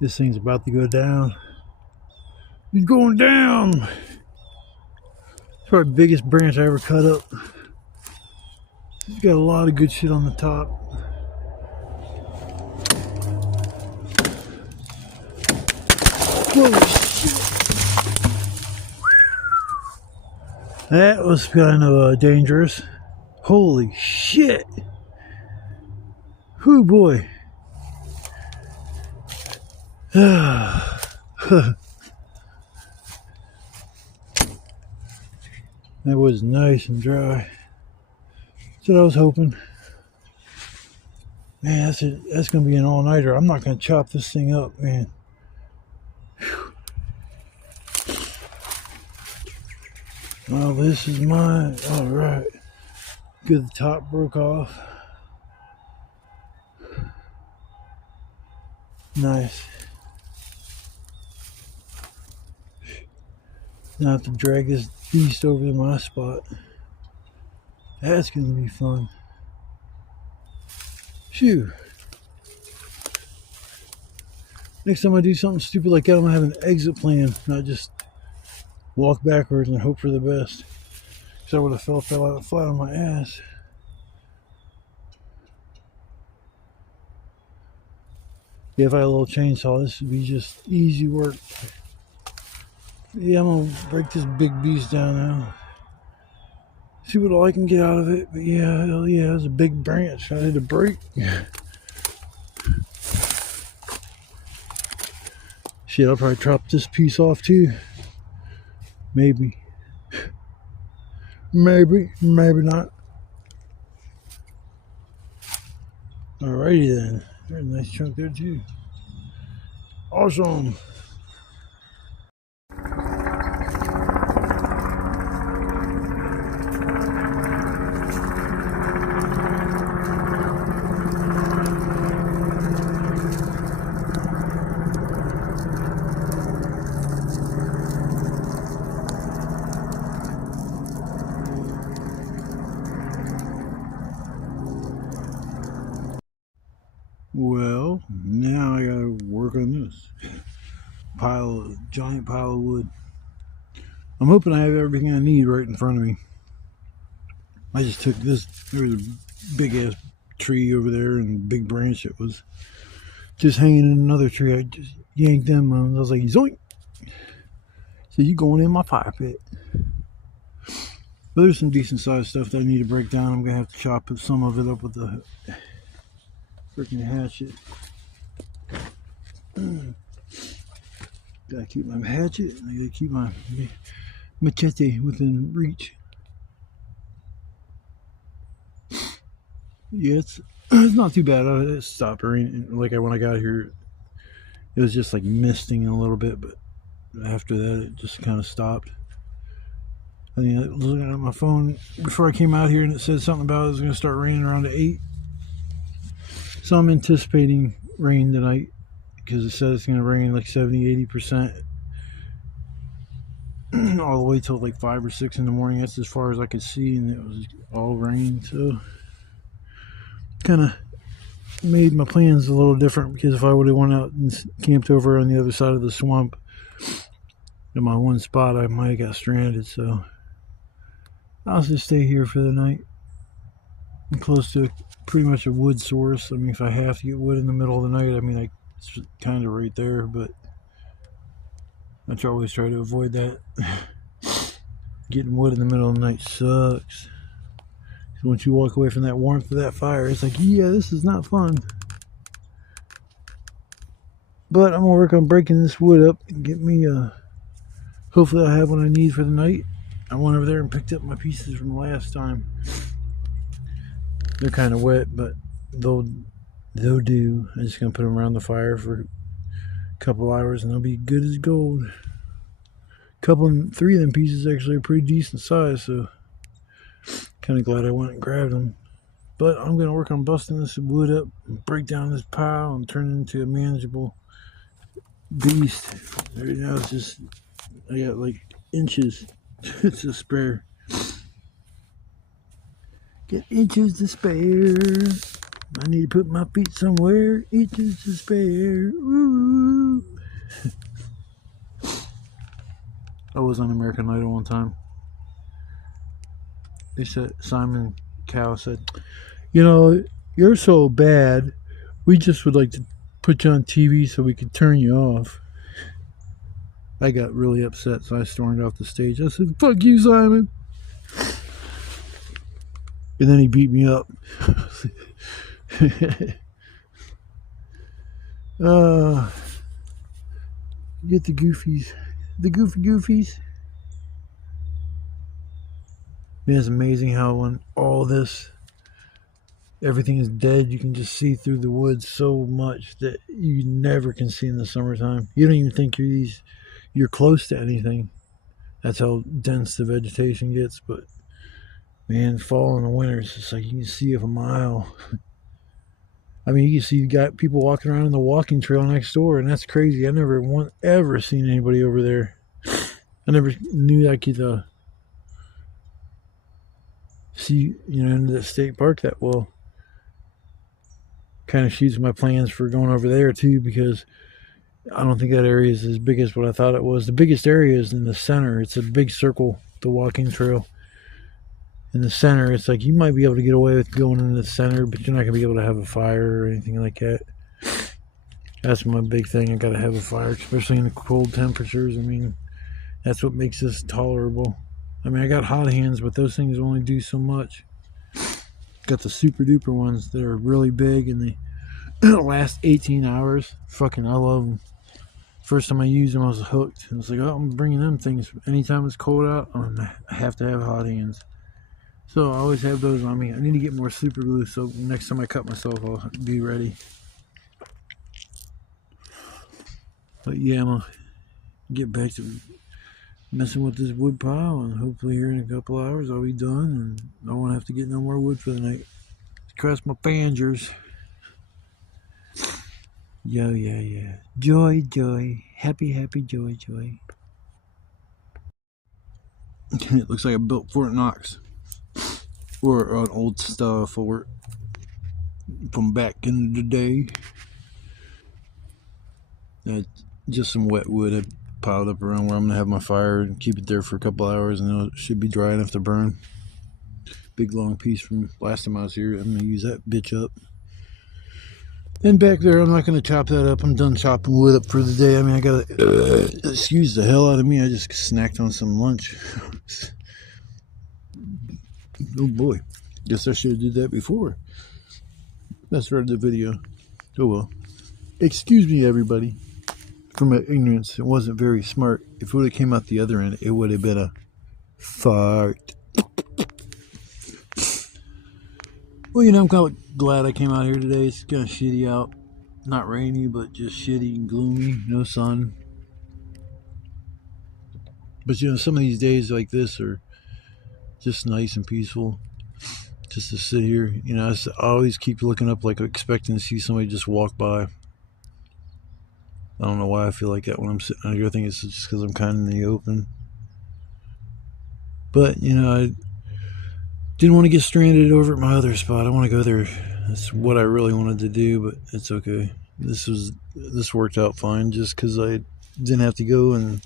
This thing's about to go down. It's going down. It's probably the biggest branch I ever cut up. It's got a lot of good shit on the top. Holy shit. That was kind of dangerous. Holy shit. Whoo boy. That was nice and dry. That's what I was hoping. Man, that's going to be an all-nighter. I'm not going to chop this thing up, man. Well, this is mine. All right. Good, the top broke off. Nice. Now I have to drag this beast over to my spot. That's going to be fun. Phew. Next time I do something stupid like that, I'm going to have an exit plan, not just walk backwards and hope for the best. Because I would have fell flat on my ass. Yeah, if I had a little chainsaw, this would be just easy work. Yeah, I'm going to break this big beast down now. See what all I can get out of it. But yeah, hell yeah, it was a big branch. I had to break. Shit, I'll probably chop this piece off too. Maybe. Maybe not. Alrighty then. There's a nice chunk there too. Awesome. Well, now I gotta work on this giant pile of wood. I'm hoping I have everything I need right in front of me. I just took this. There was a big ass tree over there and a big branch that was just hanging in another tree. I just yanked them. I was like, zoink. So you going in my fire pit? But there's some decent sized stuff that I need to break down. I'm gonna have to chop some of it up with the freaking hatchet. Gotta keep my hatchet. I gotta keep my machete within reach. Yeah, it's not too bad. It stopped raining. Like when I got here, it was just like misting a little bit, but after that, it just kind of stopped. I think I was looking at my phone before I came out here, and it said something about it was going to start raining around 8. So I'm anticipating rain tonight because it said it's going to rain like 70-80% all the way till like 5 or 6 in the morning. That's as far as I could see, and it was all rain. So kind of made my plans a little different, because if I would have went out and camped over on the other side of the swamp in my one spot, I might have got stranded. So I'll just stay here for the night. I'm close to pretty much a wood source. I mean, if I have to get wood in the middle of the night, I mean, it's kind of right there, but I always try to avoid that. Getting wood in the middle of the night sucks. Once you walk away from that warmth of that fire, it's like, yeah, this is not fun. But I'm gonna work on breaking this wood up and get me hopefully I'll have what I need for the night. I went over there and picked up my pieces from last time. They're kind of wet, but they'll do. I'm just gonna put them around the fire for a couple hours and they'll be good as gold. 3 of them pieces actually are pretty decent size, so kind of glad I went and grabbed them. But I'm going to work on busting this wood up and break down this pile and turn it into a manageable beast. Right now it's just, I got like inches to spare. Get inches to spare. I need to put my feet somewhere. Each is to spare. Ooh. I was on American Idol one time. They said, Simon Cowell said, you know, you're so bad, we just would like to put you on TV so we could turn you off. I got really upset, so I stormed off the stage. I said, fuck you, Simon. And then he beat me up. Get the goofies. The goofies. Man, it's amazing how when all this, everything is dead, you can just see through the woods so much that you never can see in the summertime. You don't even think you're close to anything. That's how dense the vegetation gets. But man, fall and the winter, it's just like you can see it a mile. I mean, you can see people walking around on the walking trail next door, and that's crazy. I never ever seen anybody over there. I never knew I could see, into the state park that well. Kind of shoots my plans for going over there too, because I don't think that area is as big as what I thought it was. The biggest area is in the center. It's a big circle, the walking trail. In the center, it's like you might be able to get away with going into the center, but you're not going to be able to have a fire or anything like that. That's my big thing. I got to have a fire, especially in the cold temperatures. I mean, that's what makes this tolerable. I mean, I got hot hands, but those things only do so much. Got the super duper ones that are really big and they last 18 hours. Fucking, I love them. First time I used them, I was hooked. I was like, oh, I'm bringing them things. Anytime it's cold out, I have to have hot hands. So I always have those on me. I need to get more super glue so next time I cut myself, I'll be ready. But yeah, I'm gonna get back to messing with this wood pile, and hopefully here in a couple hours I'll be done and I won't have to get no more wood for the night. Cross my fingers. Yeah. Joy. Happy, joy. It looks like I built Fort Knox. Or an old style fort from back in the day. Just some wet wood I piled up around where I'm gonna have my fire and keep it there for a couple hours, and it should be dry enough to burn. Big long piece from last time I was here. I'm gonna use that bitch up. Then back there, I'm not gonna chop that up. I'm done chopping wood up for the day. I mean, I gotta excuse the hell out of me. I just snacked on some lunch. Oh boy, guess I should have did that before. That's right, the video. Oh well. Excuse me, everybody, for my ignorance. It wasn't very smart. If it would have came out the other end, it would have been a fart. Well, I'm kind of glad I came out here today. It's kind of shitty out. Not rainy, but just shitty and gloomy. No sun. But some of these days like this are just nice and peaceful. Just to sit here. I always keep looking up, like expecting to see somebody just walk by. I don't know why I feel like that when I'm sitting out here. I think it's just because I'm kind of in the open. But, I didn't want to get stranded over at my other spot. I want to go there. That's what I really wanted to do, but it's okay. This worked out fine just because I didn't have to go and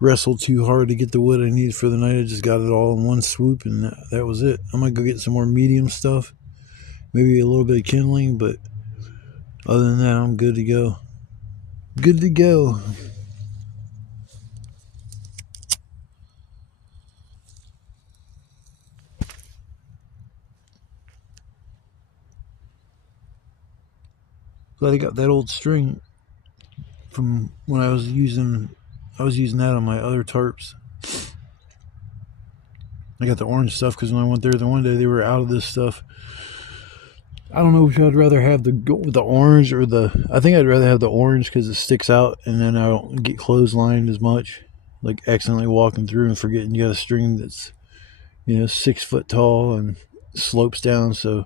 wrestle too hard to get the wood I needed for the night. I just got it all in one swoop, and that was it. I'm going to go get some more medium stuff. Maybe a little bit of kindling, but other than that, I'm good to go. Good to go. Glad I got that old string from when I was using that on my other tarps. I got the orange stuff because when I went there the one day, they were out of this stuff. I don't know if I'd rather have the orange or I think I'd rather have the orange because it sticks out and then I don't get clotheslined as much. Like accidentally walking through and forgetting you got a string that's, 6 foot tall and slopes down. So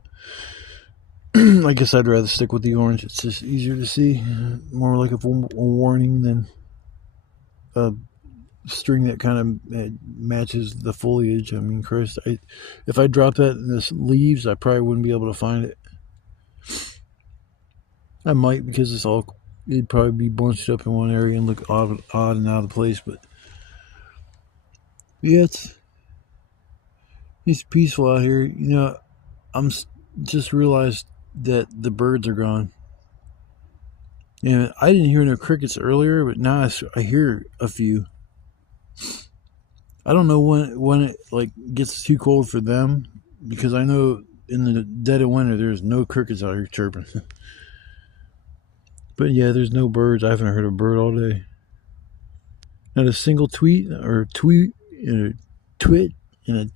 I guess I'd rather stick with the orange. It's just easier to see. More like a warning than a string that kind of matches the foliage. I mean, Christ, if I dropped that in the leaves, I probably wouldn't be able to find it. I might, because it'd probably be bunched up in one area and look odd and out of place. But yeah, it's peaceful out here. I'm just realized that the birds are gone. And I didn't hear no crickets earlier, but now I hear a few. I don't know when it like gets too cold for them, because I know in the dead of winter there's no crickets out here chirping. But yeah, there's no birds. I haven't heard a bird all day. Not a single tweet or tweet and a twit and a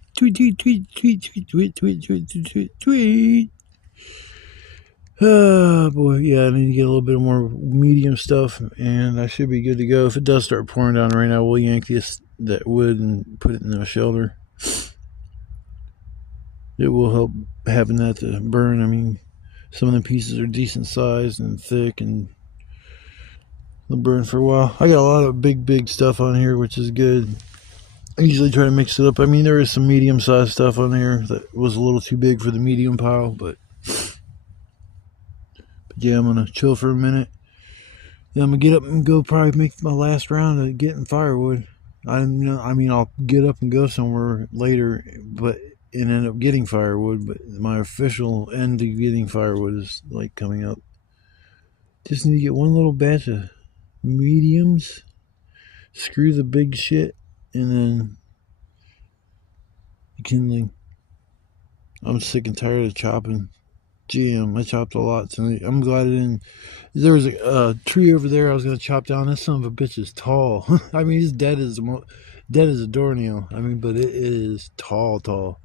tweet. Oh boy, yeah, I need to get a little bit more medium stuff, and I should be good to go. If it does start pouring down right now, we'll yank that wood and put it in the shelter. It will help having that to burn. I mean, some of the pieces are decent sized and thick, and they'll burn for a while. I got a lot of big stuff on here, which is good. I usually try to mix it up. I mean, there is some medium sized stuff on here that was a little too big for the medium pile, but yeah, I'm gonna chill for a minute. Then I'm gonna get up and go probably make my last round of getting firewood. I mean, I'll get up and go somewhere later, but and end up getting firewood. But my official end of getting firewood is like coming up. Just need to get one little batch of mediums, screw the big shit, and then kindling. I'm sick and tired of chopping. Damn, I chopped a lot tonight. I'm glad I didn't. There was a tree over there I was gonna chop down. This son of a bitch is tall. I mean, he's dead as a doornail. I mean, but it is tall.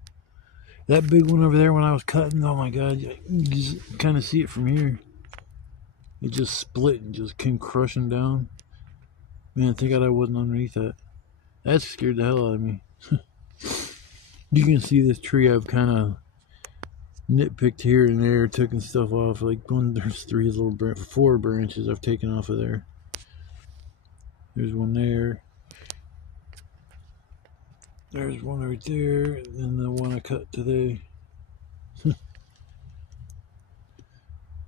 That big one over there when I was cutting, oh my god, you just kind of see it from here. It just split and just came crushing down. Man, thank God I wasn't underneath that. That scared the hell out of me. You can see this tree I've kind of nitpicked here and there, taking stuff off. Like there's four branches I've taken off of there. There's one there. There's one right there, and the one I cut today.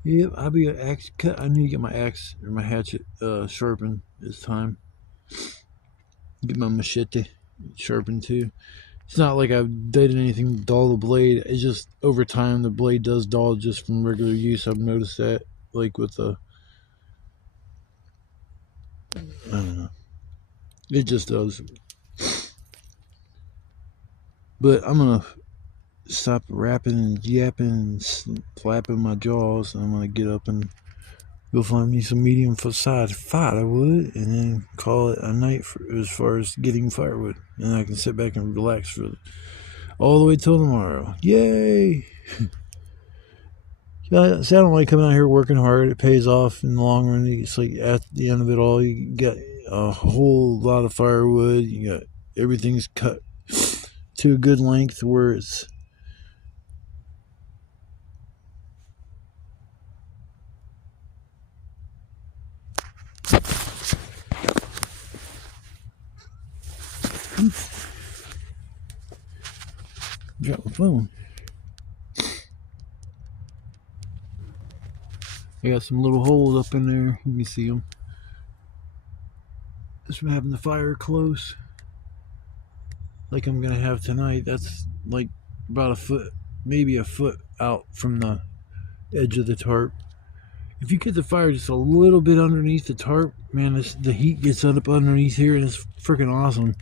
Yep, I'll be an axe cut. I need to get my axe or my hatchet sharpened this time. Get my machete sharpened too. It's not like I've did anything to dull the blade. It's just over time the blade does dull just from regular use. I've noticed that, like with the, I don't know. It just does. But I'm gonna stop rapping and yapping and flapping my jaws, and I'm gonna get up and go find me some medium sized firewood, and then call it a night as far as getting firewood, and I can sit back and relax for all the way till tomorrow. Yay! See, I don't like coming out here working hard. It pays off in the long run. It's like at the end of it all, you get a whole lot of firewood. You got everything's cut to a good length where it's drop my phone. I got some little holes up in there. You can see them. Just from having the fire close, like I'm gonna have tonight. That's like about a foot, maybe a foot out from the edge of the tarp. If you get the fire just a little bit underneath the tarp, man, the heat gets up underneath here, and it's freaking awesome.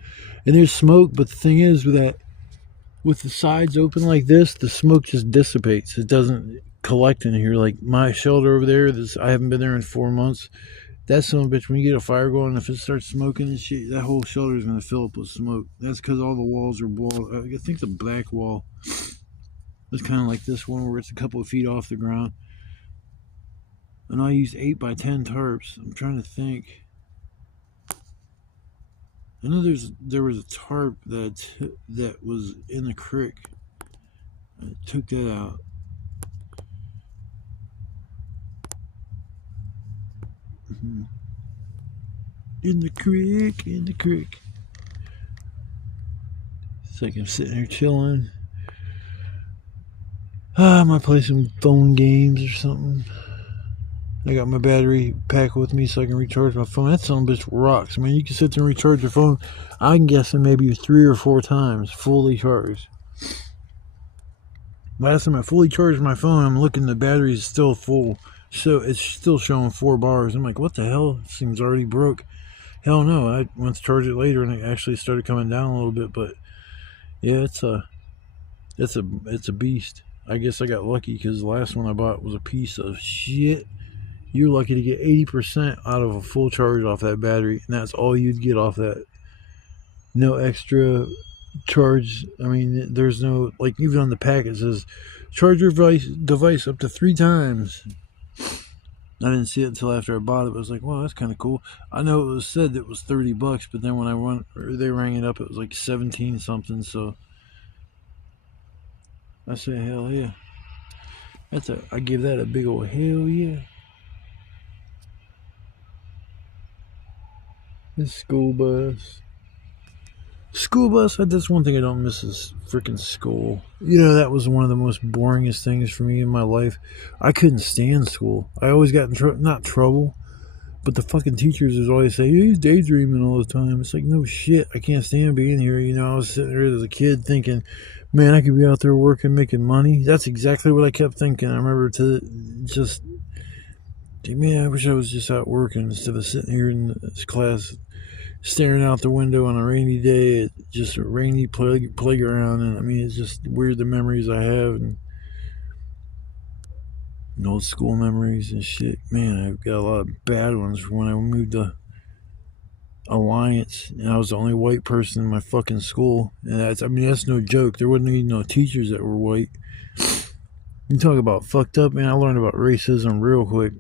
And there's smoke, but the thing is with the sides open like this, the smoke just dissipates. It doesn't collect in here. Like my shelter over there, I haven't been there in 4 months. That son of a bitch, when you get a fire going, if it starts smoking and shit, that whole shelter is going to fill up with smoke. That's because all the walls are boiled. I think the back wall is kind of like this one, where it's a couple of feet off the ground. And I used 8x10 tarps. I'm trying to think. I know there was a tarp that was in the creek. I took that out. In the creek. It's like I'm sitting here chilling. I might play some phone games or something. I got my battery pack with me so I can recharge my phone. That son of a bitch rocks. I mean, you can sit there and recharge your phone, I'm guessing maybe 3 or 4 times fully charged. Last time I fully charged my phone, I'm looking, the battery's still full. So it's still showing 4 bars. I'm like, what the hell? It seems already broke. Hell no. I went to charge it later and it actually started coming down a little bit. But yeah, it's a beast. I guess I got lucky because the last one I bought was a piece of shit. You're lucky to get 80% out of a full charge off that battery, and that's all you'd get off that. No extra charge. I mean, there's no, like, even on the pack it says charge your device up to 3 times. I didn't see it until after I bought it, but I was like, well, that's kind of cool. I know it was said it was $30, but then when they rang it up, it was like 17 something. So I say, hell yeah. I give that a big old hell yeah. This school bus. School bus, that's one thing I don't miss is freaking school. You know, that was one of the most boringest things for me in my life. I couldn't stand school. I always got in not trouble, but the fucking teachers would always say, he's daydreaming all the time. It's like, no shit, I can't stand being here. You know, I was sitting there as a kid thinking, man, I could be out there working, making money. That's exactly what I kept thinking. I remember man, I wish I was just out working instead of sitting here in this class staring out the window on a rainy day at just a rainy playground. And I mean, it's just weird, the memories I have and old school memories and shit. Man, I've got a lot of bad ones from when I moved to Alliance and I was the only white person in my fucking school. And that's no joke. There wasn't even no teachers that were white. You talk about fucked up, man. I learned about racism real quick.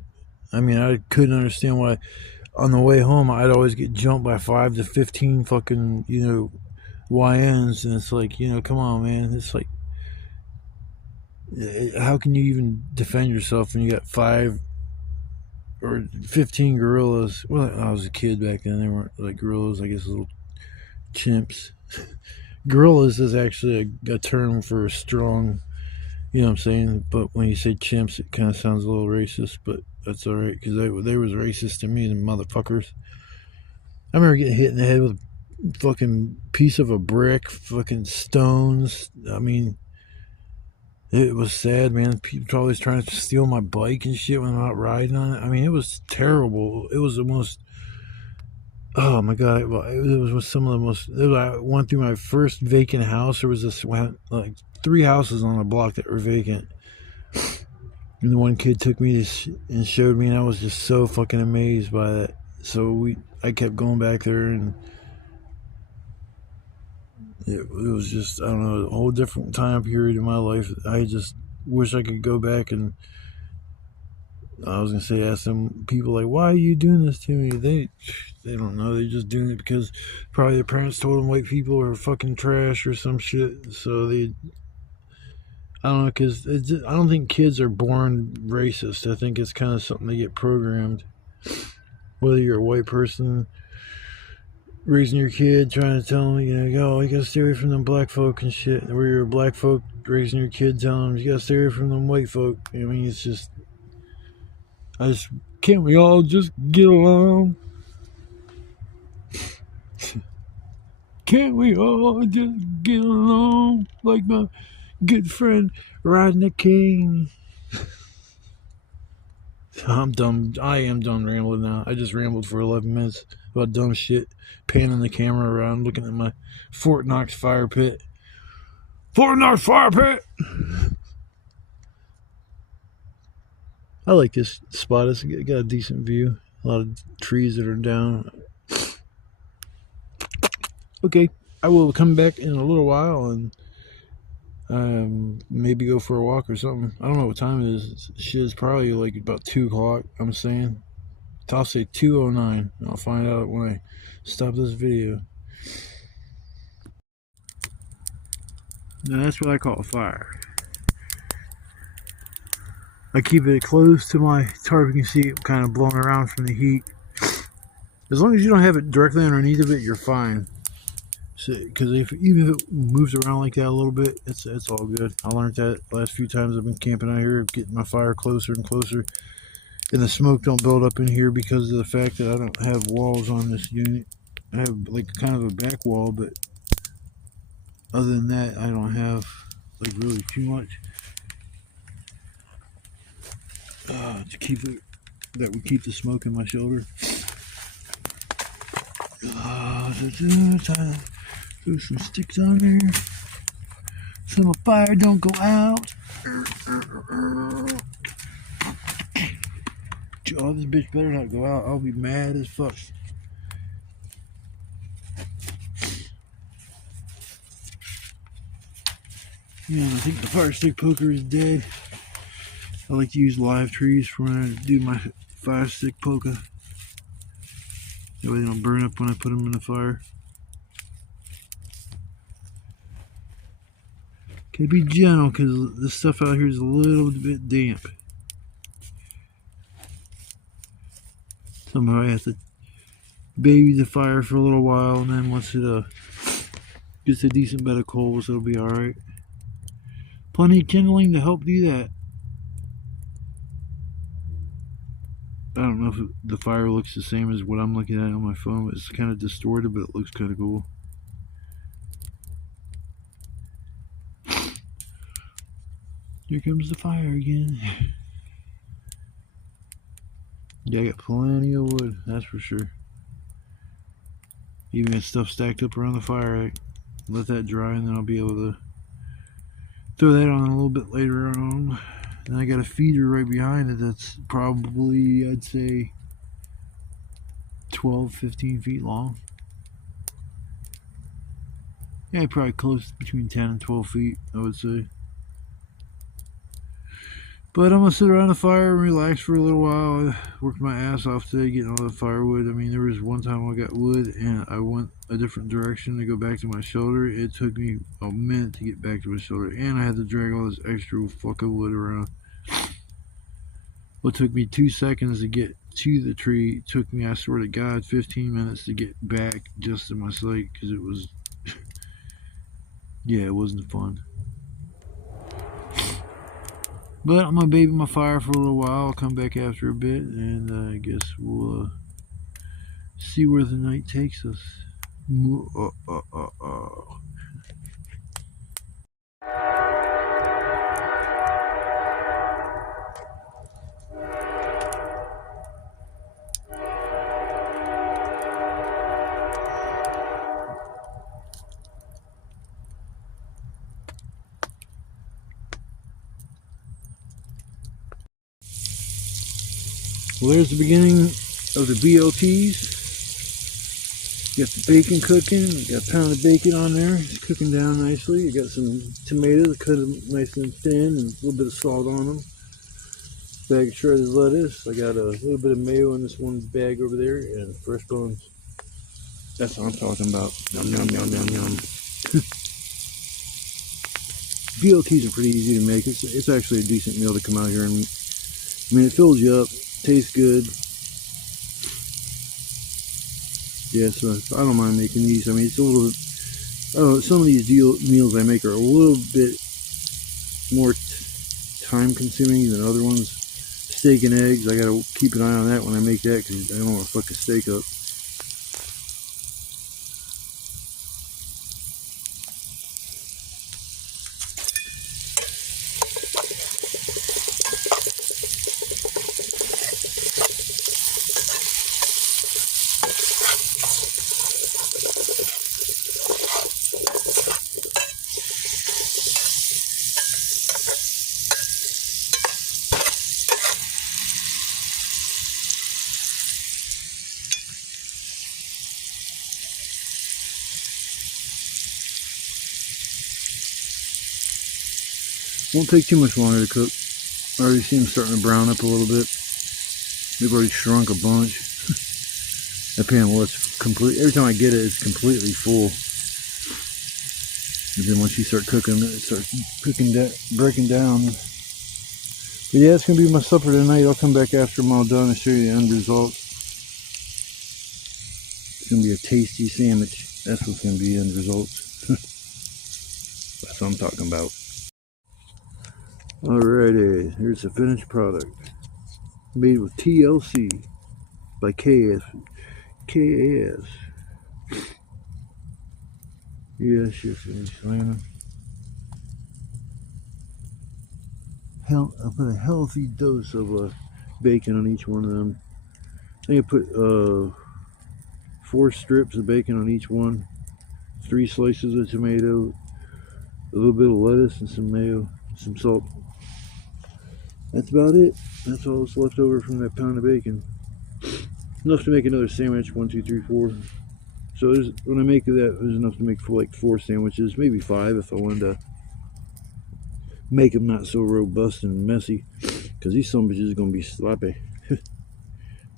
I mean, I couldn't understand why on the way home I'd always get jumped by 5 to 15 fucking, YNs, and it's like, come on, man. It's like, how can you even defend yourself when you got 5 or 15 gorillas? Well, I was a kid back then. They weren't like gorillas, I guess, little chimps. Gorillas is actually a term for a strong, you know what I'm saying? But when you say chimps, it kind of sounds a little racist, but that's alright, because they was racist to me, the motherfuckers. I remember getting hit in the head with a fucking piece of a brick, fucking stones. I mean, it was sad, man. People always trying to steal my bike and shit when I'm out riding on it. I mean, it was terrible. It was the most, oh my god, it was some of the most, I went through my first vacant house. There was this, like, 3 houses on the block that were vacant. And the one kid took me and showed me, and I was just so fucking amazed by that. So I kept going back there, and it was just, I don't know, a whole different time period in my life. I just wish I could go back and, I was gonna say, ask them people like, why are you doing this to me? They don't know. They're just doing it because probably their parents told them white people are fucking trash or some shit. So I don't know, because I don't think kids are born racist. I think it's kind of something they get programmed. Whether you're a white person raising your kid, trying to tell them, you gotta stay away from them black folk and shit. Or you're a black folk raising your kid, telling them, you gotta stay away from them white folk. I mean, it's just, can't we all just get along? Can't we all just get along like my good friend Rodney King? I'm done. I am done rambling now. I just rambled for 11 minutes about dumb shit, panning the camera around, looking at my Fort Knox fire pit. Fort Knox fire pit! I like this spot. It's got a decent view. A lot of trees that are down. Okay, I will come back in a little while and maybe go for a walk or something. I don't know what time it is. Shit's probably like about 2 o'clock, I'm saying. I'll say 2:09. I'll find out when I stop this video. Now that's what I call a fire. I keep it close to my tarp. You can see it kind of blowing around from the heat. As long as you don't have it directly underneath of it, you're fine. So, because even if it moves around like that a little bit, it's all good. I learned that last few times I've been camping out here, getting my fire closer and closer, and the smoke don't build up in here because of the fact that I don't have walls on this unit. I have like kind of a back wall, but other than that, I don't have like really too much to keep it, that would keep the smoke in my shelter. Throw some sticks on there so my fire don't go out. Oh, this bitch better not go out. I'll be mad as fuck. Yeah, I think the fire stick poker is dead. I like to use live trees for when I do my fire stick poker. That way they don't burn up when I put them in the fire. Okay, be gentle because this stuff out here is a little bit damp. Somehow I have to baby the fire for a little while, and then once it gets a decent bed of coals, it'll be alright. Plenty of kindling to help do that. I don't know if the fire looks the same as what I'm looking at on my phone. It's kind of distorted, but it looks kind of cool. Here comes the fire again. Yeah, I got plenty of wood, that's for sure. Even got stuff stacked up around the fire. I let that dry, and then I'll be able to throw that on a little bit later on. And I got a feeder right behind it that's probably, I'd say, 12, 15 feet long. Yeah, probably close between 10 and 12 feet, I would say. But I'm going to sit around the fire and relax for a little while. I worked my ass off today getting all the firewood. I mean, there was one time I got wood and I went a different direction to go back to my shelter. It took me a minute to get back to my shelter, and I had to drag all this extra fucking wood around. What took me 2 seconds to get to the tree took me, I swear to God, 15 minutes to get back just to my site, because it was, yeah, it wasn't fun. But I'm going to baby my fire for a little while. I'll come back after a bit, and I guess we'll see where the night takes us. Well, there's the beginning of the BLTs. Got the bacon cooking. Got a pound of bacon on there. It's cooking down nicely. You got some tomatoes, cut them nice and thin, and a little bit of salt on them. Bag of shredded lettuce. I got a little bit of mayo in this one bag over there, and fresh bones. That's what I'm talking about. Yum, yum, yum, yum, yum. BLTs are pretty easy to make. It's actually a decent meal to come out here and, I mean, it fills you up. Tastes good. Yeah, so I don't mind making these. I mean, it's a little bit, I don't know, some of these meals I make are a little bit more time consuming than other ones. Steak and eggs, I gotta keep an eye on that when I make that, because I don't want to fuck a steak up. Won't take too much longer to cook. I already see them starting to brown up a little bit. They've already shrunk a bunch. That pan, well, it's complete. Every time I get it, it's completely full. And then once you start cooking, it starts cooking, breaking down. But yeah, it's gonna be my supper tonight. I'll come back after I'm all done and show you the end result. It's gonna be a tasty sandwich. That's what's going to be end results. That's what I'm talking about. Alrighty, here's the finished product. Made with TLC by KS. Yes, slamming. I put a healthy dose of bacon on each one of them. I think I put 4 strips of bacon on each one, 3 slices of tomato, a little bit of lettuce, and some mayo, some salt. That's about it. That's all that's left over from that pound of bacon. Enough to make another sandwich. 1, 2, 3, 4. So when I make that, there's enough to make for like 4 sandwiches, maybe 5 if I wanted to make them not so robust and messy, because these sandwiches are gonna be sloppy.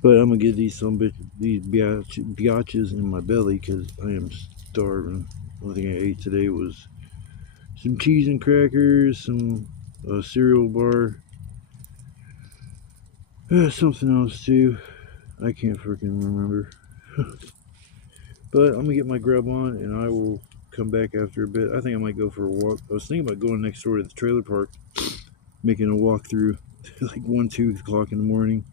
But I'm gonna get these biatches in my belly because I am starving. The only thing I ate today was some cheese and crackers, some cereal bar, something else too. I can't freaking remember. But I'm gonna get my grub on and I will come back after a bit. I think I might go for a walk. I was thinking about going next door to the trailer park, making a walk through like 1, 2 o'clock in the morning.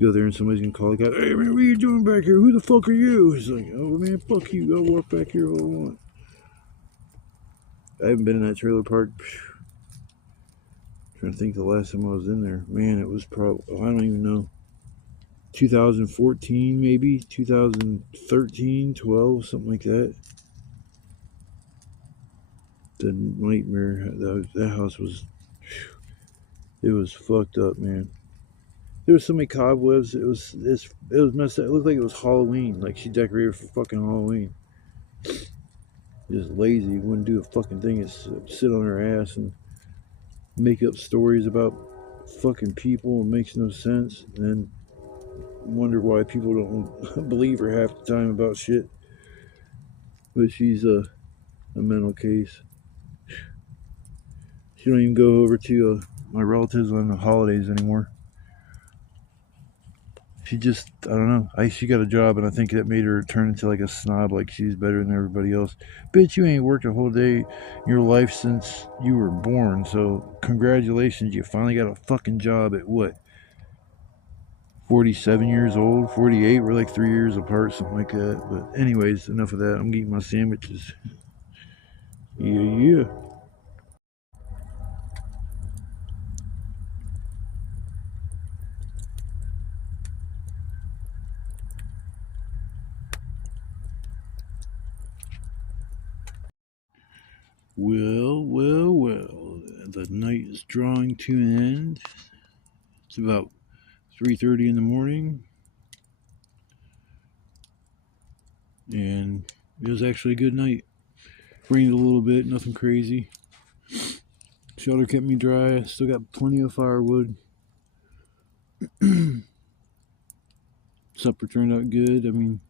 Go there and somebody's gonna call the guy, "Hey man, what are you doing back here? Who the fuck are you?" He's like, "Oh man, fuck you. I'll walk back here all I want." I haven't been in that trailer park. Trying to think the last time I was in there. Man, it was probably, I don't even know. 2014 maybe, 2013, 12, something like that. The nightmare. That house was, it was fucked up, man. There was so many cobwebs. It was messed up. It looked like it was Halloween. Like she decorated for fucking Halloween. Just lazy. Wouldn't do a fucking thing. Just sit on her ass and make up stories about fucking people. It makes no sense. And then wonder why people don't believe her half the time about shit. But she's a mental case. She don't even go over to my relatives on the holidays anymore. She just, I don't know. She got a job, and I think that made her turn into like a snob, like she's better than everybody else. Bitch, you ain't worked a whole day in your life since you were born, so congratulations, you finally got a fucking job at what? 47 years old, 48, we're like 3 years apart, something like that. But anyways, enough of that. I'm eating my sandwiches. Yeah. Well. The night is drawing to an end. It's about 3:30 in the morning. And it was actually a good night. Rained a little bit, nothing crazy. Shelter kept me dry. Still got plenty of firewood. Supper turned out good. I mean,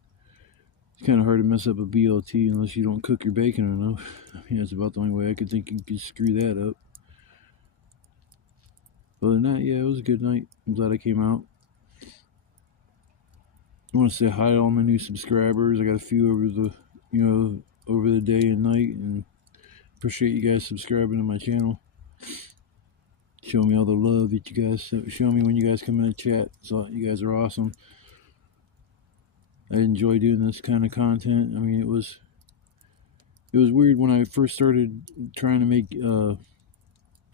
it's kind of hard to mess up a BLT unless you don't cook your bacon enough. I mean, that's about the only way I could think you could screw that up. Other than that, yeah, it was a good night. I'm glad I came out. I want to say hi to all my new subscribers. I got a few over the day and night, and appreciate you guys subscribing to my channel. Show me all the love that you guys show me when you guys come in the chat. So you guys are awesome. I enjoy doing this kind of content. I mean, it was weird when I first started trying to make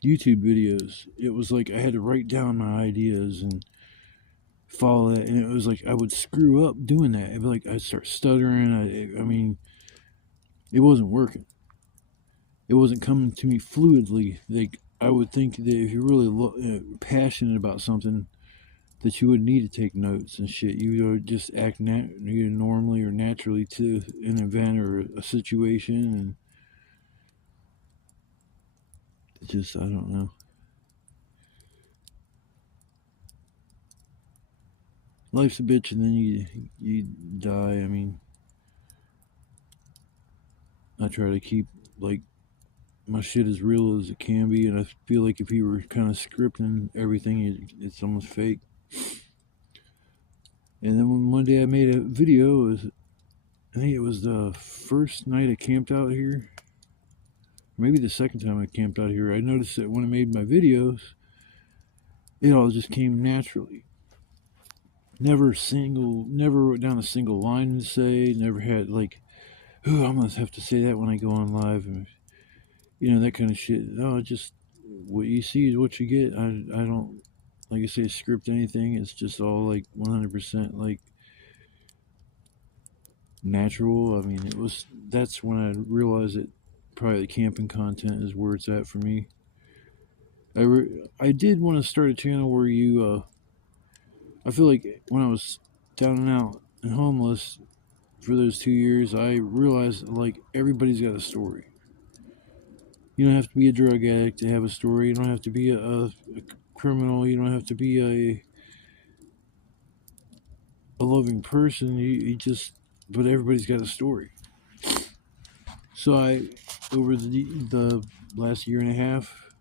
YouTube videos. It was like I had to write down my ideas and follow that, and it was like I would screw up doing that. It'd be like I'd start stuttering. I mean, it wasn't working. It wasn't coming to me fluidly. Like I would think that if you're really passionate about something, that you would need to take notes and shit. You would just act normally or naturally to an event or a situation, and it just, I don't know. Life's a bitch, and then you die. I mean, I try to keep like my shit as real as it can be, and I feel like if you were kind of scripting everything, it's almost fake. And then one day I made a video, and think it was the first night I camped out here, maybe the second time I camped out here. I noticed that when I made my videos, it all just came naturally. Never wrote down a single line to say. Never had like, oh, I'm gonna have to say that when I go on live, and that kind of shit. No, just what you see is what you get. I don't, like I say, script anything. It's just all like 100% like natural. I mean, that's when I realized that probably the camping content is where it's at for me. I did want to start a channel where I feel like when I was down and out and homeless for those 2 years, I realized like everybody's got a story. You don't have to be a drug addict to have a story. You don't have to be a criminal. You don't have to be a loving person. You just, but everybody's got a story. So over the last year and a half,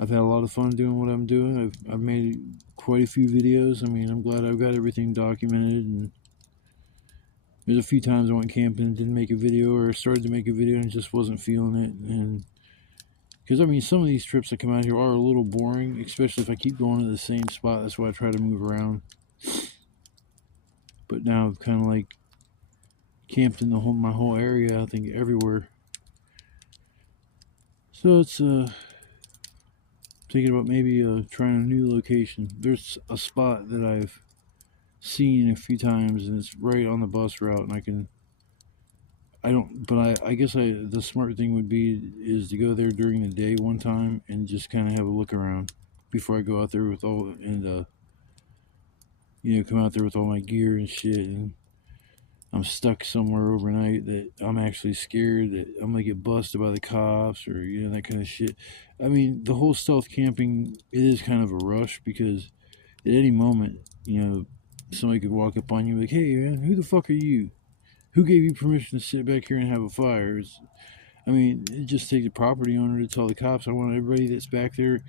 I've had a lot of fun doing what I'm doing. I've made quite a few videos. I mean, I'm glad I've got everything documented. And there's a few times I went camping and didn't make a video, or started to make a video and just wasn't feeling it. And because I mean, some of these trips that come out here are a little boring, especially if I keep going to the same spot. That's why I try to move around. But now I've kind of like camped in my whole area. I think everywhere. So it's thinking about maybe trying a new location. There's a spot that I've seen a few times, and it's right on the bus route, and I guess the smart thing would be is to go there during the day one time and just kind of have a look around before I go out there with all, and come out there with all my gear and shit, and I'm stuck somewhere overnight that I'm actually scared that I'm gonna get busted by the cops, or that kind of shit. I mean, the whole stealth camping, it is kind of a rush, because at any moment, somebody could walk up on you like, hey man, who the fuck are you? Who gave you permission to sit back here and have a fire? It just takes a property owner to tell the cops, I want everybody that's back there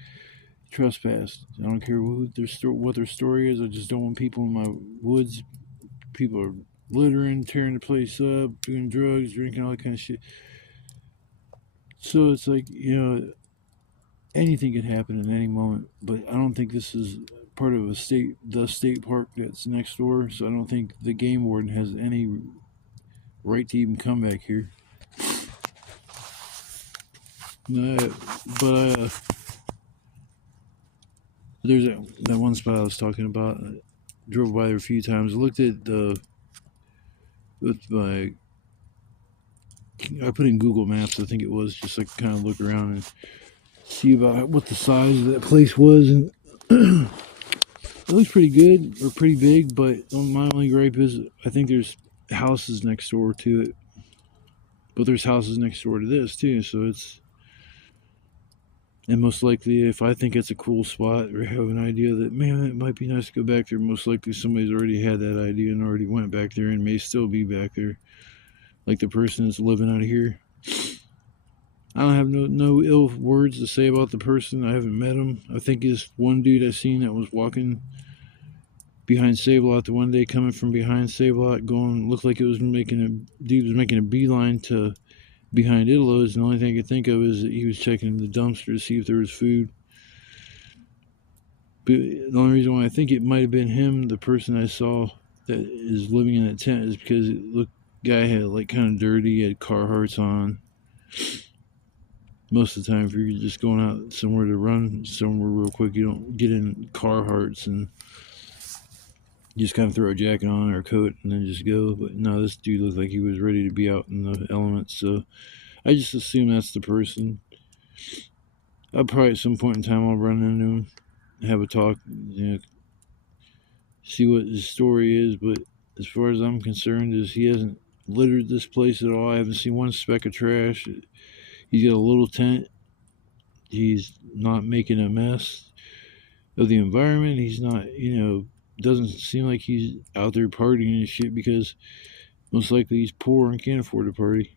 trespassed. I don't care what their story is. I just don't want people in my woods. People are littering, tearing the place up, doing drugs, drinking, all that kind of shit. So it's like, anything can happen at any moment. But I don't think this is part of the state park that's next door. So I don't think the game warden has any right to even come back here. But there's that one spot I was talking about. I drove by there a few times. I looked at I put in Google Maps, I think it was, just like kind of look around and see about what the size of that place was, and it looks pretty good, or pretty big. But my only gripe is I think there's houses next door to it, but there's houses next door to this too, so and most likely, if I think it's a cool spot or have an idea that, man, it might be nice to go back there, most likely somebody's already had that idea and already went back there and may still be back there. Like the person that's living out here. I don't have no ill words to say about the person. I haven't met him. I think this one dude I seen that was walking behind Save-A-Lot the one day, coming from behind Save-A-Lot, looked like dude was making a beeline to behind Italo's, and the only thing I could think of is that he was checking the dumpster to see if there was food. But the only reason why I think it might have been him, the person I saw that is living in that tent, is because guy had like kind of dirty, had Carhartts on. Most of the time, if you're just going out somewhere to run somewhere real quick, you don't get in Carhartts and you just kind of throw a jacket on or a coat and then just go. But no, this dude looked like he was ready to be out in the elements, so I just assume that's the person. I'll probably at some point in time I'll run into him, have a talk, see what his story is. But as far as I'm concerned, he hasn't littered this place at all. I haven't seen one speck of trash. He's got a little tent. He's not making a mess of the environment. He's not, doesn't seem like he's out there partying and shit, because most likely he's poor and can't afford a party.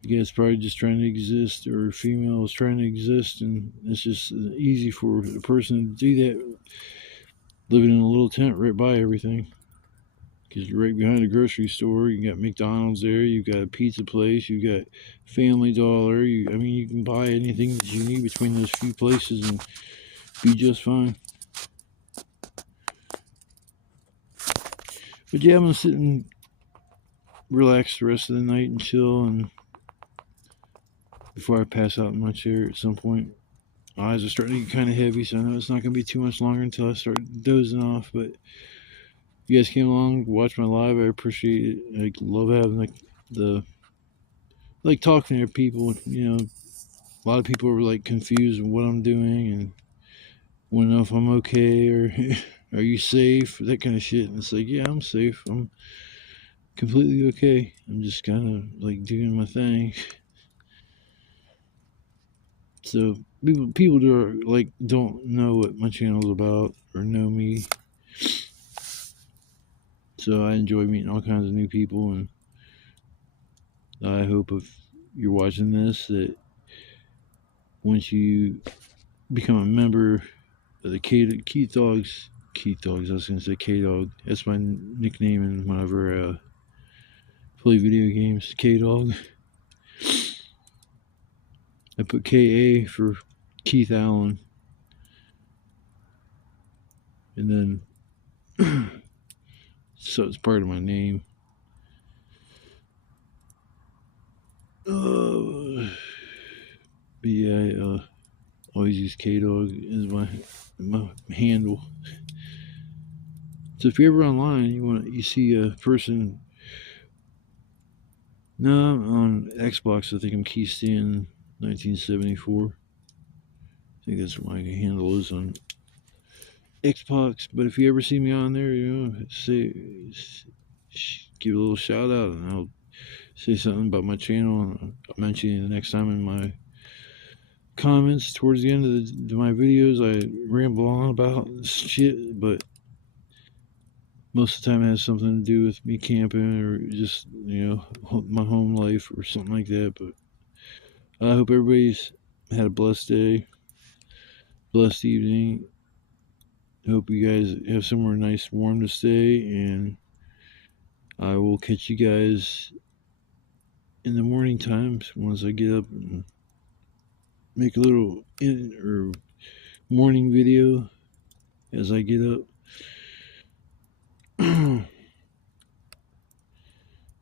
The guy's probably just trying to exist, or a female is trying to exist, and it's just easy for a person to do that, living in a little tent right by everything. because you're right behind a grocery store. You got McDonald's there, you got a pizza place, you got Family Dollar. I mean, you can buy anything that you need between those few places and be just fine. But yeah, I'm gonna sit and relax the rest of the night and chill, and before I pass out in my chair at some point. My eyes are starting to get kind of heavy, so I know it's not going to be too much longer until I start dozing off. But if you guys came along to watch my live, I appreciate it. I love having talking to people. You know, a lot of people are like confused with what I'm doing and want to know if I'm okay or are you safe, that kind of shit. And it's like, yeah, I'm safe. I'm completely okay. I'm just kind of like doing my thing. So people don't know what my channel's about or know me. So I enjoy meeting all kinds of new people, and I hope if you're watching this that once you become a member of the Keith Dogs, I was going to say K-Dog, that's my nickname and whenever I play video games, K-Dog. I put K-A for Keith Allen, and then so it's part of my name. But yeah, I always use K-Dog as my handle. So if you're ever online, you see a person. No, on Xbox, I think I'm Keystan 1974. I think that's what my handle is on Xbox. But if you ever see me on there, give a little shout out, and I'll say something about my channel. I'll mention it the next time in my comments towards the end of my videos. I ramble on about shit, but most of the time it has something to do with me camping or just, my home life or something like that. But I hope everybody's had a blessed day, blessed evening. I hope you guys have somewhere nice, warm to stay, and I will catch you guys in the morning times once I get up and make a little morning video as I get up.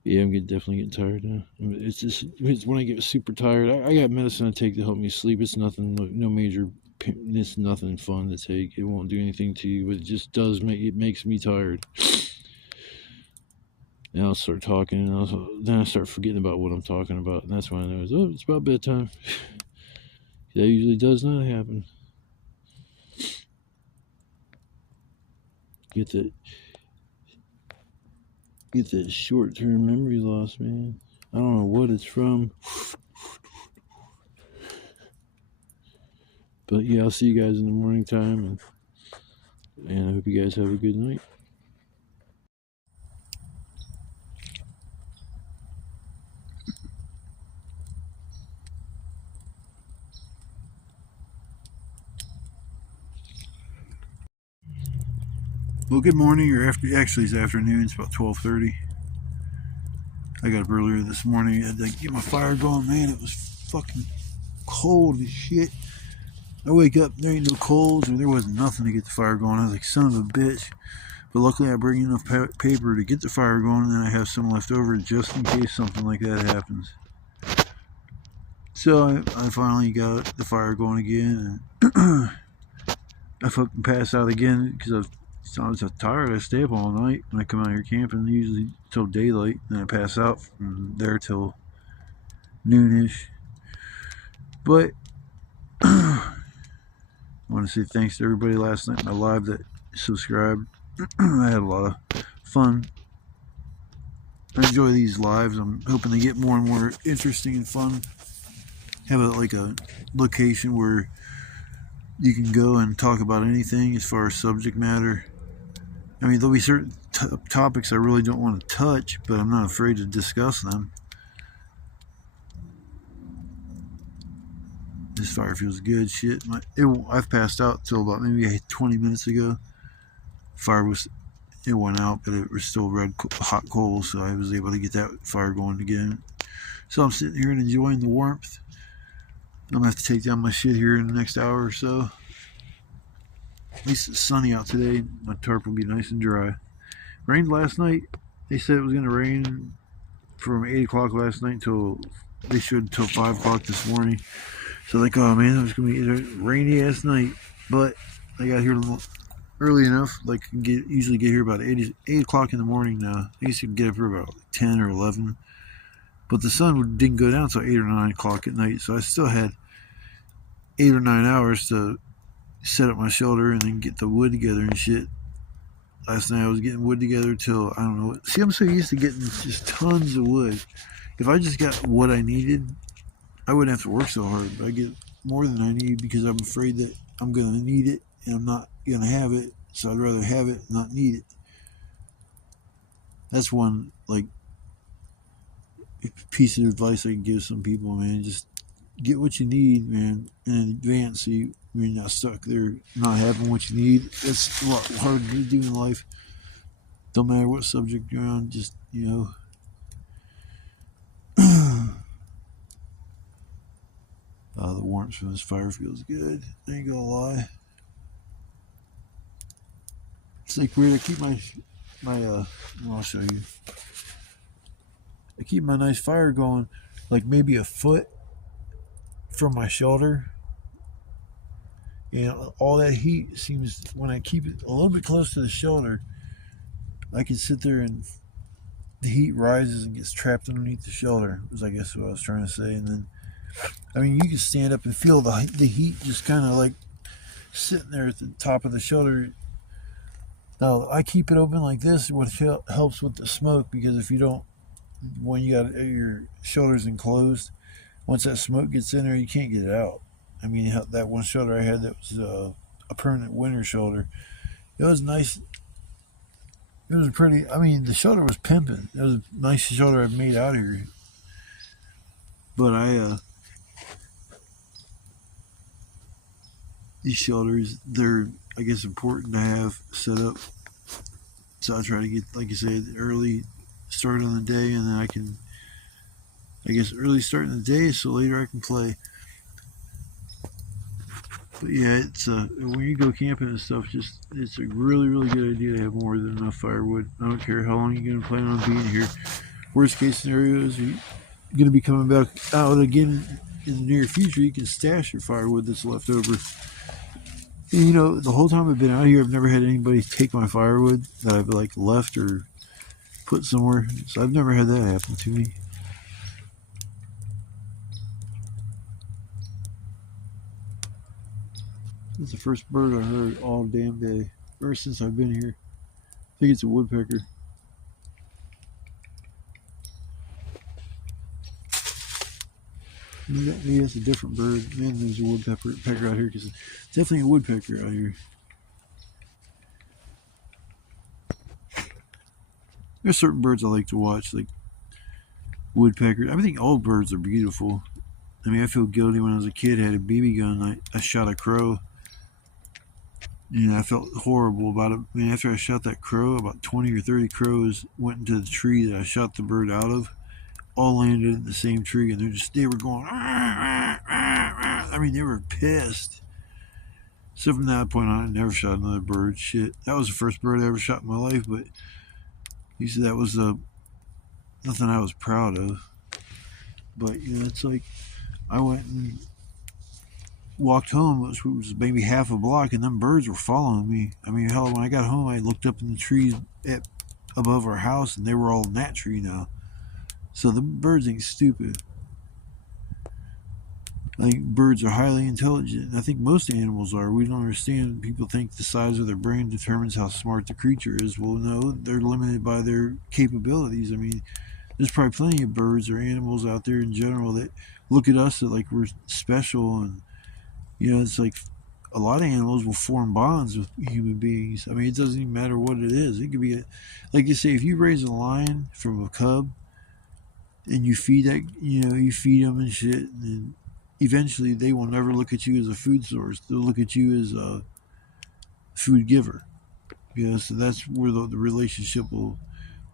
Yeah, I'm definitely getting tired now. It's when I get super tired. I got medicine I take to help me sleep. It's nothing, no major. It's nothing fun to take. It won't do anything to you, but it just does makes me tired. And I'll start talking, and then I start forgetting about what I'm talking about, and that's when I know it's about bedtime. That usually does not happen. Get that short-term memory loss, man. I don't know what it's from. But yeah, I'll see you guys in the morning time, and I hope you guys have a good night. Well, good morning, or actually it's afternoon. It's about 12:30. I got up earlier this morning. I had to get my fire going. Man, it was fucking cold as shit. I wake up, there ain't no coals, or there wasn't nothing to get the fire going. I was like, son of a bitch. But luckily I bring enough paper to get the fire going, and then I have some left over just in case something like that happens. So I finally got the fire going again, and I fucking passed out again because I was so tired. I stay up all night when I come out here camping, usually till daylight. Then I pass out from there till noonish. But I want to say thanks to everybody last night in my live that subscribed. I had a lot of fun. I enjoy these lives. I'm hoping to get more and more interesting and fun. Have a location where you can go and talk about anything as far as subject matter. I mean, there'll be certain topics I really don't want to touch, but I'm not afraid to discuss them. This fire feels good. Shit, I've passed out till about maybe 20 minutes ago. Fire was it went out, but it was still red hot coal, so I was able to get that fire going again. So I'm sitting here and enjoying the warmth. I'm gonna have to take down my shit here in the next hour or so. At least it's sunny out today. My tarp will be nice and dry. Rained last night. They said it was gonna rain from 8 o'clock last night till they showed till 5 o'clock this morning. So like, oh man, it was gonna be a rainy ass night. But I got here a little early enough. Like, usually get here about 8 o'clock in the morning now. I used to get up here about 10 or 11. But the sun didn't go down until 8 or 9 o'clock at night. So I still had 8 or 9 hours to set up my shelter and then get the wood together and shit. Last night I was getting wood together till, I don't know. See, I'm so used to getting just tons of wood. If I just got what I needed, I wouldn't have to work so hard. But I get more than I need because I'm afraid that I'm going to need it and I'm not going to have it. So I'd rather have it and not need it. That's one, like, piece of advice I can give some people, man. Just get what you need, man, in advance, so you're not stuck there not having what you need. That's a lot harder to do in life. Don't matter what subject you're on, just, you know. The warmth from this fire feels good. I ain't gonna lie. It's like weird. I keep I'll show you. I keep my nice fire going, like maybe a foot from my shelter. And all that heat seems, when I keep it a little bit close to the shelter, I can sit there and the heat rises and gets trapped underneath the shelter, was I guess what I was trying to say. And then, I mean, you can stand up and feel the heat just kind of like sitting there at the top of the shelter. Now, I keep it open like this, which helps with the smoke, because if you don't, when you got your shelters enclosed, once that smoke gets in there, you can't get it out. I mean, that one shelter I had that was a permanent winter shelter, it was nice. It was pretty, I mean, the shelter was pimping. It was a nice shelter I made out here. But these shelters, they're, I guess, important to have set up. So I try to get, like you said, early start on the day, and then I can, I guess, early start in the day so later I can play. But yeah, it's when you go camping and stuff, it's a really, really good idea to have more than enough firewood. I don't care how long you're going to plan on being here. Worst case scenario is you're going to be coming back out again in the near future. You can stash your firewood that's left over. And, you know, the whole time I've been out here, I've never had anybody take my firewood that I've like left or put somewhere. So I've never had that happen to me. It's the first bird I heard all damn day, ever since I've been here. I think it's a woodpecker. Maybe that's a different bird. Man, there's a woodpecker out here, because it's definitely a woodpecker out here. There's certain birds I like to watch, like woodpeckers. I think all birds are beautiful. I mean, I feel guilty when I was a kid. I had a BB gun. I shot a crow. And I felt horrible about it. I mean, after I shot that crow, about 20 or 30 crows went into the tree that I shot the bird out of. All landed in the same tree, and they were going, I mean, they were pissed. So from that point on, I never shot another bird. Shit, that was the first bird I ever shot in my life, but he said that was nothing I was proud of. But, you know, it's like, I went and walked home, which was maybe half a block, and them birds were following me. I mean, hell, when I got home, I looked up in the trees above our house, and they were all in that tree now. So the birds ain't stupid. I think birds are highly intelligent. I think most animals are. We don't understand. People think the size of their brain determines how smart the creature is. Well, no, they're limited by their capabilities. I mean, there's probably plenty of birds or animals out there in general that look at us like we're special. And, you know, it's like a lot of animals will form bonds with human beings. I mean, it doesn't even matter what it is. It could be, like you say, if you raise a lion from a cub and you feed that, you know, you feed them and shit, and eventually they will never look at you as a food source. They'll look at you as a food giver. Yeah, so that's where the relationship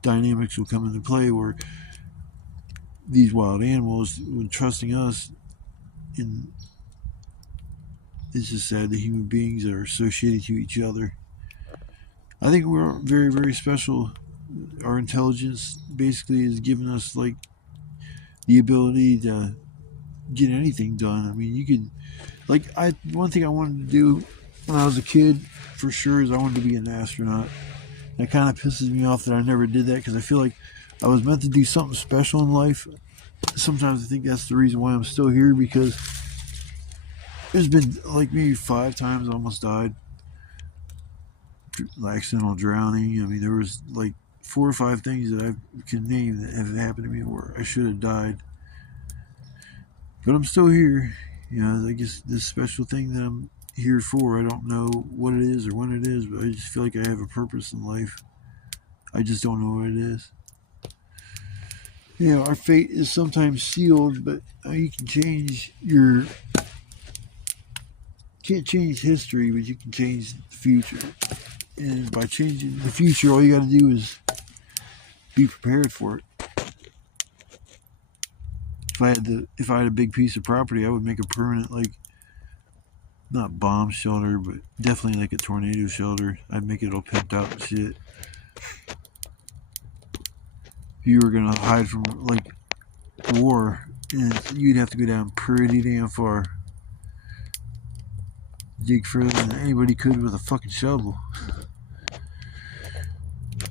dynamics will come into play, where these wild animals, when trusting us, and it's just sad that human beings are associated to each other. I think we're very, very special. Our intelligence basically has given us like the ability to get anything done. I mean, you could like one thing I wanted to do when I was a kid for sure is I wanted to be an astronaut. That kind of pisses me off that I never did that because I feel like I was meant to do something special in life. Sometimes I think that's the reason why I'm still here, because there's been like maybe 5 times I almost died. Accidental drowning. I mean, there was like 4 or 5 things that I can name that have happened to me where I should have died. But I'm still here. You know, I guess this special thing that I'm here for, I don't know what it is or when it is, but I just feel like I have a purpose in life. I just don't know what it is. You know, our fate is sometimes sealed, but you can change your can't change history, but you can change the future. And by changing the future, all you got to do is be prepared for it. If I had a big piece of property, I would make a permanent, like, not bomb shelter, but definitely like a tornado shelter. I'd make it all pimped out and shit. If you were gonna hide from like war, and you'd have to go down pretty damn far, dig further than anybody could with a fucking shovel.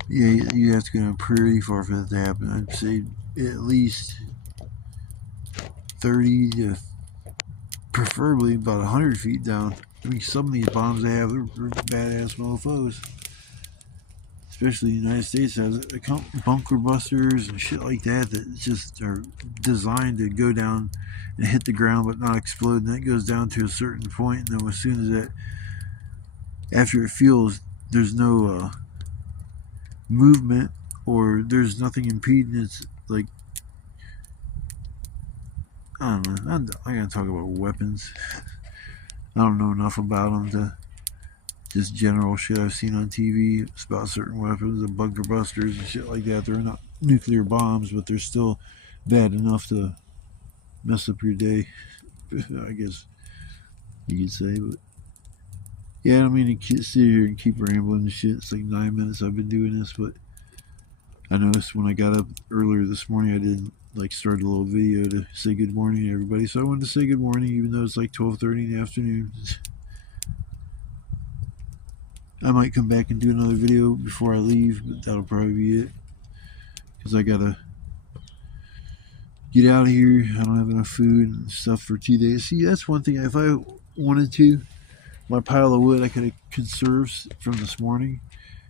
Yeah, you have to go down pretty far for that to happen. I'd say at least 30 to preferably about 100 feet down. I mean, some of these bombs they have, they're badass mofos. Especially the United States has bunker busters and shit like that just are designed to go down and hit the ground but not explode. And that goes down to a certain point, and then as soon as that, after it fuels, there's no movement or there's nothing impeding. It's like, I don't know. I gotta talk about weapons. I don't know enough about them to just general shit I've seen on TV about certain weapons and bunker busters and shit like that. They're not nuclear bombs, but they're still bad enough to mess up your day, I guess you could say. But yeah, I don't mean to sit here and keep rambling and shit. It's like 9 minutes I've been doing this, but I noticed when I got up earlier this morning, I didn't like start a little video to say good morning to everybody. So I wanted to say good morning, even though it's like 12:30 in the afternoon. I might come back and do another video before I leave, but that'll probably be it. Because I gotta get out of here. I don't have enough food and stuff for 2 days. See, that's one thing. If I wanted to, my pile of wood I could have conserved from this morning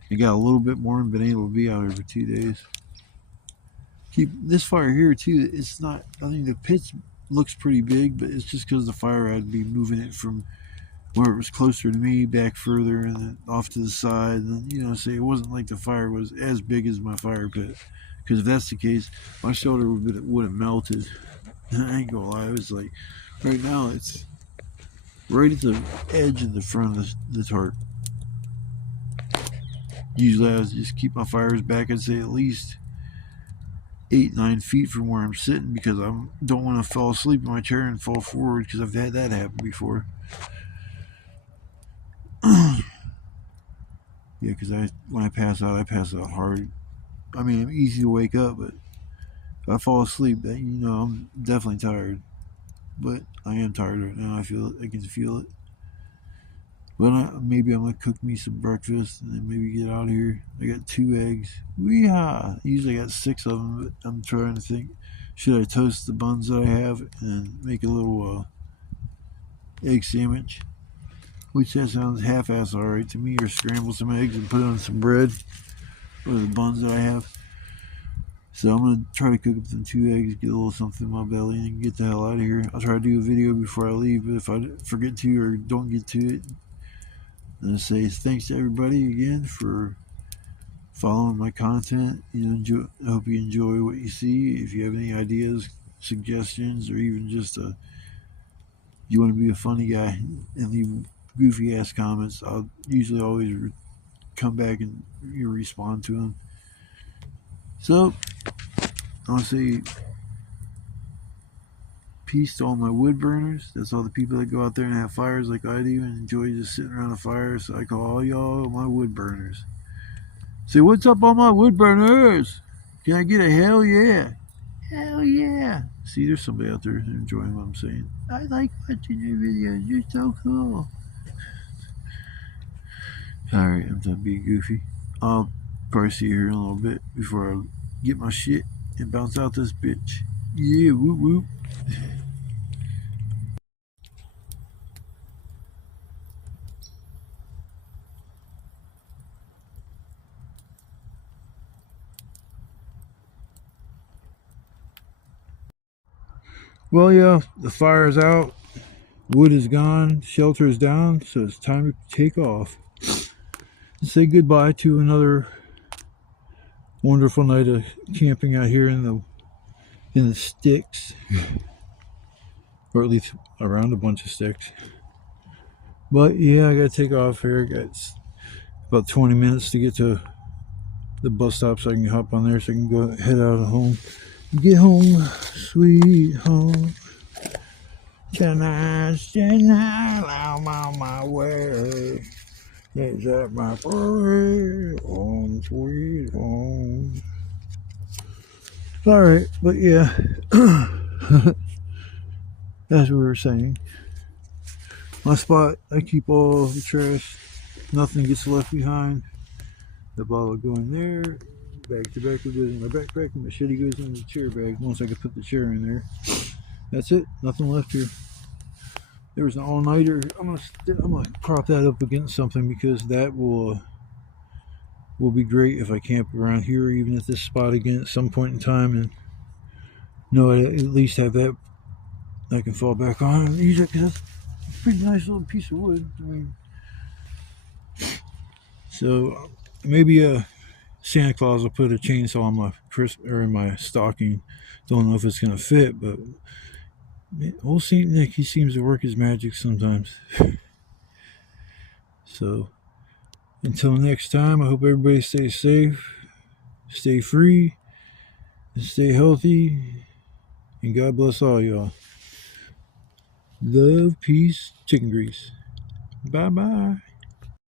and got a little bit more and been able to be out here for 2 days. Keep this fire here too. It's not. I think the pit looks pretty big, but it's just because the fire I'd be moving it from where it was closer to me back further and then off to the side. And then, say it wasn't like the fire was as big as my fire pit. Because if that's the case, my shoulder would have melted. I ain't gonna lie. It was like, right now it's right at the edge of the front of the tarp. Usually I just keep my fires back, I'd say at least 8-9 feet from where I'm sitting, because I don't want to fall asleep in my chair and fall forward, because I've had that happen before. Yeah, because when I pass out hard. I mean, I'm easy to wake up, but if I fall asleep, then I'm definitely tired. But I am tired right now. I feel it. I can feel it. But maybe I'm gonna cook me some breakfast and then maybe get out of here. I got 2 eggs. Weehaw! Usually I got 6 of them, but I'm trying to think. Should I toast the buns that I have and make a little egg sandwich? Which that sounds half-ass alright to me. Or scramble some eggs and put on some bread. Or the buns that I have. So I'm going to try to cook up them 2 eggs, get a little something in my belly, and get the hell out of here. I'll try to do a video before I leave, but if I forget to or don't get to it, I'm going to say thanks to everybody again for following my content. I hope you enjoy what you see. If you have any ideas, suggestions, or even just you want to be a funny guy and leave goofy ass comments, I'll usually always come back and you respond to them. So I want to say peace to all my wood burners. That's all the people that go out there and have fires like I do and enjoy just sitting around a fire. So I call all y'all my wood burners. Say, what's up, all my wood burners? Can I get a hell yeah? Hell yeah. See, there's somebody out there enjoying what I'm saying. I like watching your videos. You're so cool. Alright, I'm done being goofy. I'll probably see you here in a little bit before I get my shit and bounce out this bitch. Yeah, whoop whoop. Well, yeah, the fire's out, wood is gone, shelter is down, so it's time to take off. And say goodbye to another wonderful night of camping out here in the sticks, or at least around a bunch of sticks. But yeah, I gotta take off here. I got about 20 minutes to get to the bus stop so I can hop on there so I can go head out of home. Get home, sweet home. Tonight, I'm on my way. Is that my parade? Home, sweet home. Alright, but yeah, as we were saying, my spot, I keep all the trash, nothing gets left behind. The bottle will go in there, bag tobacco goes in my backpack, and my machete goes in the chair bag once I can put the chair in there. That's it, nothing left here. There was an all-nighter. I'm gonna prop that up against something because that will be great if I camp around here, even at this spot again at some point in time, and know I at least have that I can fall back on and use it because that's a pretty nice little piece of wood. I mean, so maybe Santa Claus will put a chainsaw on my in my stocking. Don't know if it's gonna fit, but old Saint Nick, he seems to work his magic sometimes. So until next time, I hope everybody stays safe, stay free, and stay healthy, and God bless all y'all. Love, peace, chicken grease. Bye bye.